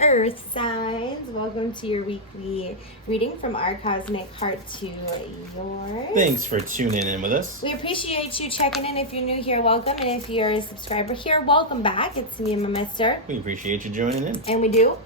Earth signs, welcome to your weekly reading from our cosmic heart to yours. Thanks for tuning in with us. We appreciate you checking in. If you're new here, welcome. And if you're a subscriber here, welcome back. It's me and my mister. We appreciate you joining in. And we do.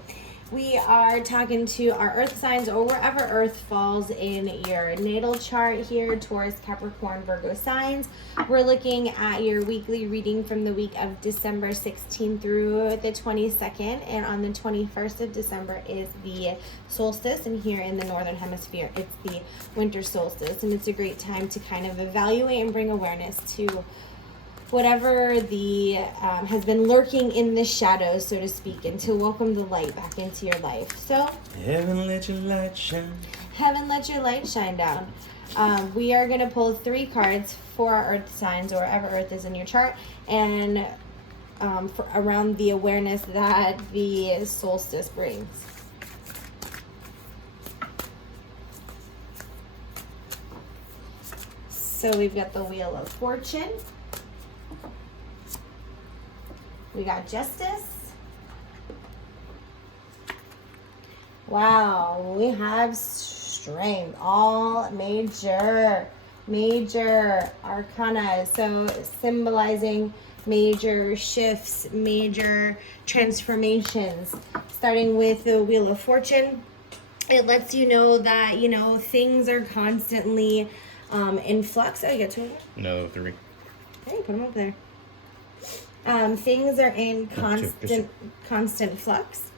We are talking to our earth signs or wherever earth falls in your natal chart here, Taurus, Capricorn, Virgo signs. We're looking at your weekly reading from the week of December 16th through the 22nd. And on the 21st of December is the solstice. And here in the Northern Hemisphere, it's the winter solstice. And it's a great time to kind of evaluate and bring awareness to whatever the has been lurking in the shadows, so to speak, and to welcome the light back into your life. So, heaven let your light shine. Heaven let your light shine down. We are going to pull 3 cards for our earth signs or wherever earth is in your chart, and for around the awareness that the solstice brings. So we've got the Wheel of Fortune. We got Justice. Wow, we have Strength. All major arcana. So symbolizing major shifts, major transformations. Starting with the Wheel of Fortune, it lets you know that, things are constantly in flux. Oh, you got 2 of them? No, 3. Hey, put them up there. Things are in constant flux.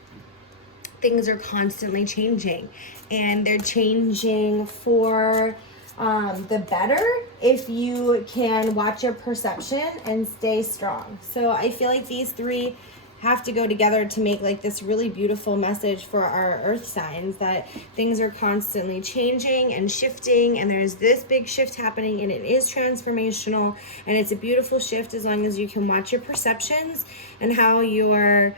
Things are constantly changing, and they're changing for the better if you can watch your perception and stay strong. So I feel like these 3 have to go together to make like this really beautiful message for our earth signs, that things are constantly changing and shifting, and there's this big shift happening, and it is transformational, and it's a beautiful shift as long as you can watch your perceptions and how you're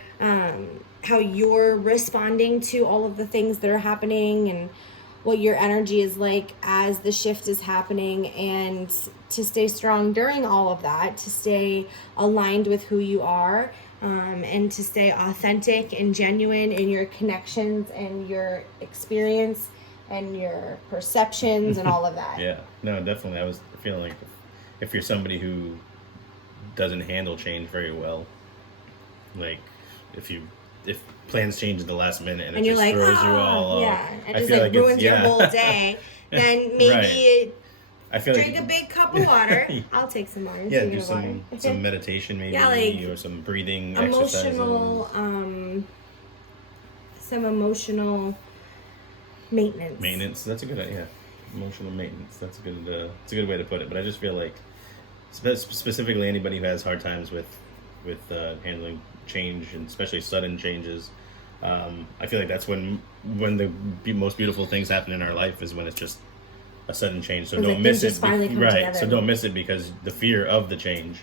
responding to all of the things that are happening and what your energy is like as the shift is happening, and to stay strong during all of that, to stay aligned with who you are, and to stay authentic and genuine in your connections and your experience and your perceptions and all of that. Yeah, no, definitely. I was feeling like if you're somebody who doesn't handle change very well, like if plans change at the last minute and it just throws you all off. It just like ruins your whole day, then maybe right. I feel drink a big cup of water. I'll take some water. Yeah, do some meditation maybe, or some breathing exercises. Some emotional maintenance. Maintenance. That's a good idea. Emotional maintenance. That's a good way to put it. But I just feel like specifically anybody who has hard times with handling change, and especially sudden changes. I feel like that's when the most beautiful things happen in our life, is when it's just a sudden change. So don't miss it. Right. So don't miss it because the fear of the change.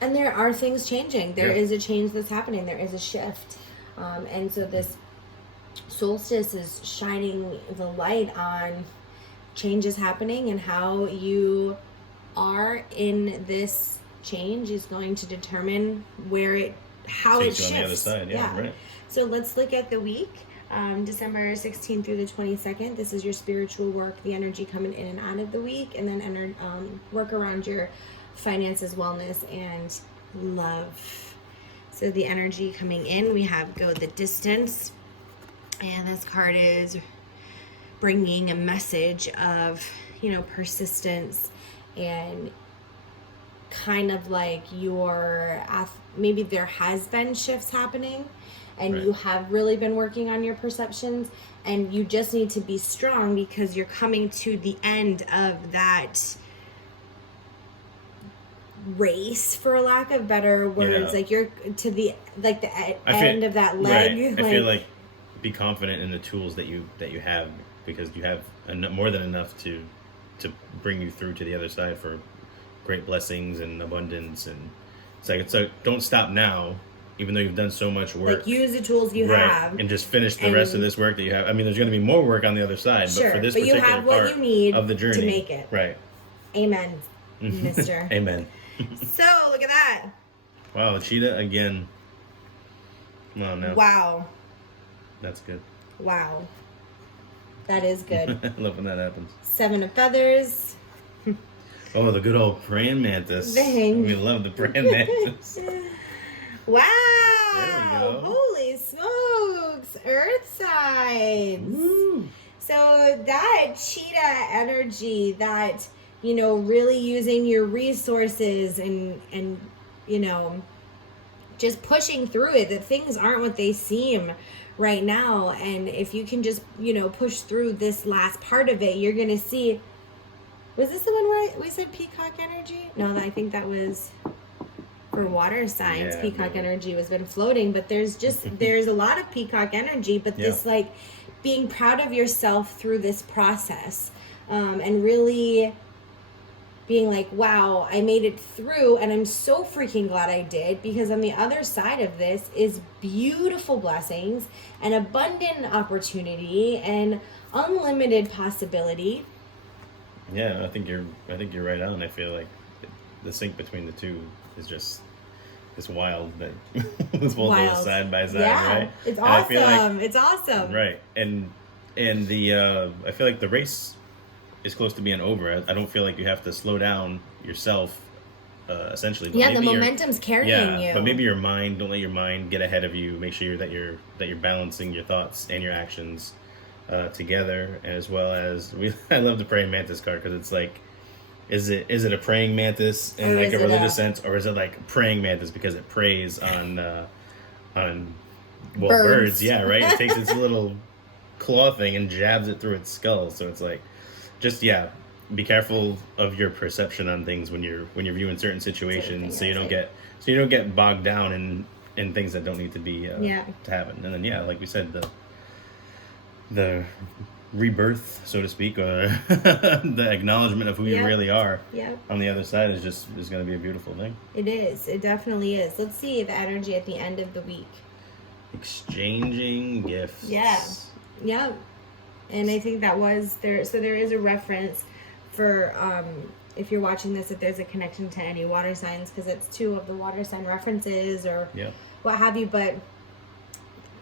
And there are things changing. There is a change that's happening. There is a shift. And so this solstice is shining the light on changes happening, and how you are in this change is going to determine how it shifts. On the other side. Yeah. Right. So let's look at the week. December 16th through the 22nd. This is your spiritual work, the energy coming in and out of the week, and then work around your finances, wellness, and love. So the energy coming in, we have go the distance, and this card is bringing a message of, persistence, and kind of like maybe there has been shifts happening, and you have really been working on your perceptions, and you just need to be strong because you're coming to the end of that race, for lack of better words. Like you're to the end of that leg. Right. I feel like be confident in the tools that you have, because you have more than enough to bring you through to the other side for great blessings and abundance. And it's like don't stop now. Even though you've done so much work. Like, use the tools you have. And just finish the rest of this work that you have. I mean, there's going to be more work on the other side. Sure, but for this particular you have what you need of the journey, to make it. Right. Amen, mister. Amen. So, look at that. Wow, cheetah again. Oh, no. Wow. That's good. Wow. That is good. I love when that happens. 7 of feathers. Oh, the good old praying mantis. Bang. We love the praying mantis. Wow. There we go. Holy smokes. Earth signs. Woo. So that cheetah energy, that, you know, really using your resources and you know, just pushing through it, that things aren't what they seem right now. And if you can just, you know, push through this last part of it, you're going to see. Was this the one where we said peacock energy? No, I think that was for water signs. Yeah, Peacock maybe. energy was been floating, but there's a lot of peacock energy, but this like being proud of yourself through this process, and really being like, wow, I made it through, and I'm so freaking glad I did, because on the other side of this is beautiful blessings and abundant opportunity and unlimited possibility. Yeah, I think you're right on. I feel like the sync between the two is just it's wild that it's both of us side by side, right? It's And I awesome. feel like, It's awesome. right, and the I feel like the race is close to being over. I don't feel like you have to slow down yourself, essentially. But Yeah, the maybe momentum's carrying you. But maybe your mind, don't let your mind get ahead of you. Make sure that you're balancing your thoughts and your actions together, as well as I love the praying mantis card, because it's like, is it a praying mantis in Or like is a it religious sense, or is it like praying mantis because it preys on birds? Yeah, right. It takes its little claw thing and jabs it through its skull. So it's like, just be careful of your perception on things when you're viewing certain situations, so you don't get bogged down in things that don't need to be to happen. And then like we said, the rebirth, so to speak, or the acknowledgement of who you really are on the other side is going to be a beautiful thing. It is. It definitely is. Let's see the energy at the end of the week. Exchanging gifts. Yeah. And I think that was there. So there is a reference for, if you're watching this, if there's a connection to any water signs, because it's 2 of the water sign references or what have you. But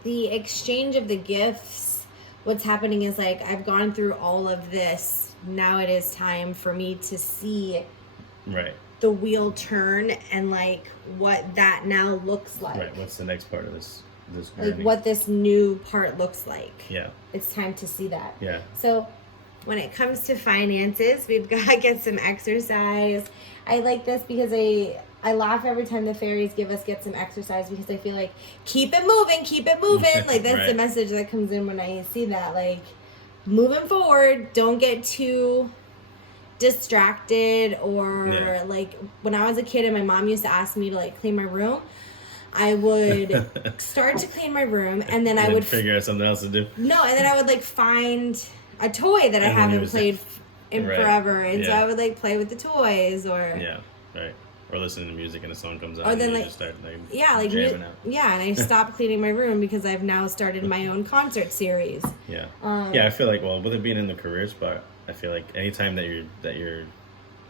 the exchange of the gifts, what's happening is like, I've gone through all of this. Now it is time for me to see the wheel turn and like what that now looks like. Right. What's the next part of this journey? Like what this new part looks like. Yeah. It's time to see that. Yeah. So when it comes to finances, we've got to get some exercise. I like this because I laugh every time the fairies get some exercise, because I feel like keep it moving. Like that's the message that comes in when I see that, like moving forward, don't get too distracted or like when I was a kid and my mom used to ask me to like clean my room, I would start to clean my room and then I would figure out something else to do. No, and then I would like find a toy that I haven't played in forever, and so I would like play with the toys or or listening to music and a song comes on, or then and like you just start like jamming out. And I stopped cleaning my room because I've now started my own concert series. I feel like, well, with it being in the career spot, I feel like anytime that you're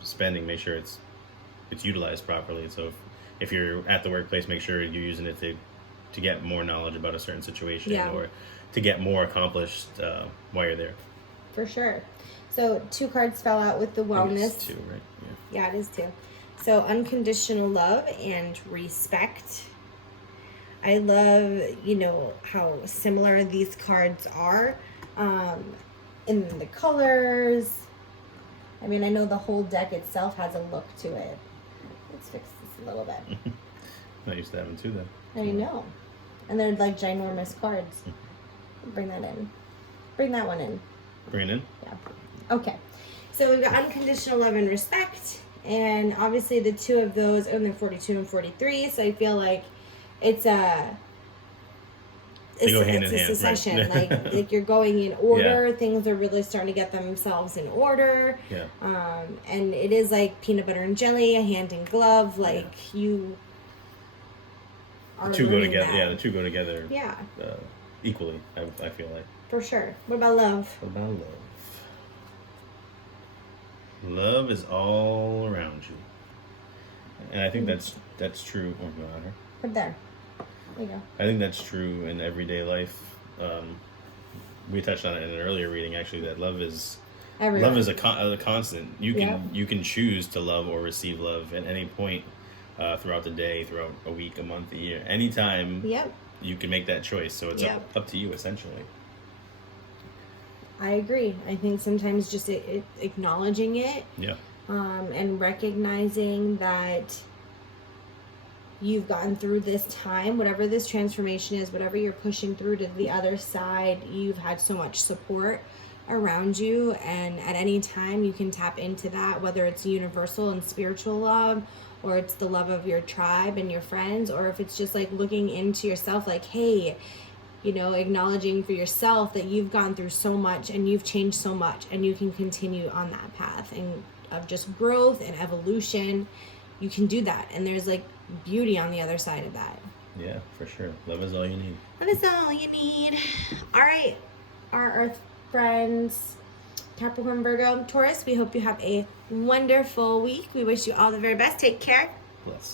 spending, make sure it's utilized properly. So if you're at the workplace, make sure you're using it to get more knowledge about a certain situation or to get more accomplished while you're there. For sure. So 2 cards fell out with the wellness. It's 2, right? Yeah, it is 2. So unconditional love and respect. I love, how similar these cards are in the colors. I mean, I know the whole deck itself has a look to it. Let's fix this a little bit. Not used to having 2 then. I know. And they're like ginormous cards. Bring that in. Bring that one in. Bring it in? Yeah. Okay. So we've got unconditional love and respect. And obviously the 2 of those, and they're 42 and 43. So I feel like it's a succession. Right? like you're going in order. Things are really starting to get themselves in order. And it is like peanut butter and jelly, a hand in glove. Like you are the 2 go together. that. Yeah, the 2 go together. Equally, I feel like. For sure. What about love? What about love? Love is all around you, and I think that's true. Oh, Put there. There you go. I think that's true in everyday life. we touched on it in an earlier reading, actually, that love is Everywhere. love is a constant. You can choose to love or receive love at any point throughout the day, throughout a week, a month, a year, anytime. Yep. You can make that choice. So it's up to you, essentially. I agree. I think sometimes just acknowledging it, and recognizing that you've gotten through this time, whatever this transformation is, whatever you're pushing through to the other side, you've had so much support around you, and at any time you can tap into that, whether it's universal and spiritual love, or it's the love of your tribe and your friends, or if it's just like looking into yourself, like, hey, you know, acknowledging for yourself that you've gone through so much and you've changed so much, and you can continue on that path and of just growth and evolution. You can do that, and there's like beauty on the other side of that. Yeah, for sure. Love is all you need. Love is all you need. All right, our Earth friends, Capricorn, Virgo, Taurus, we hope you have a wonderful week. We wish you all the very best. Take care. Bless.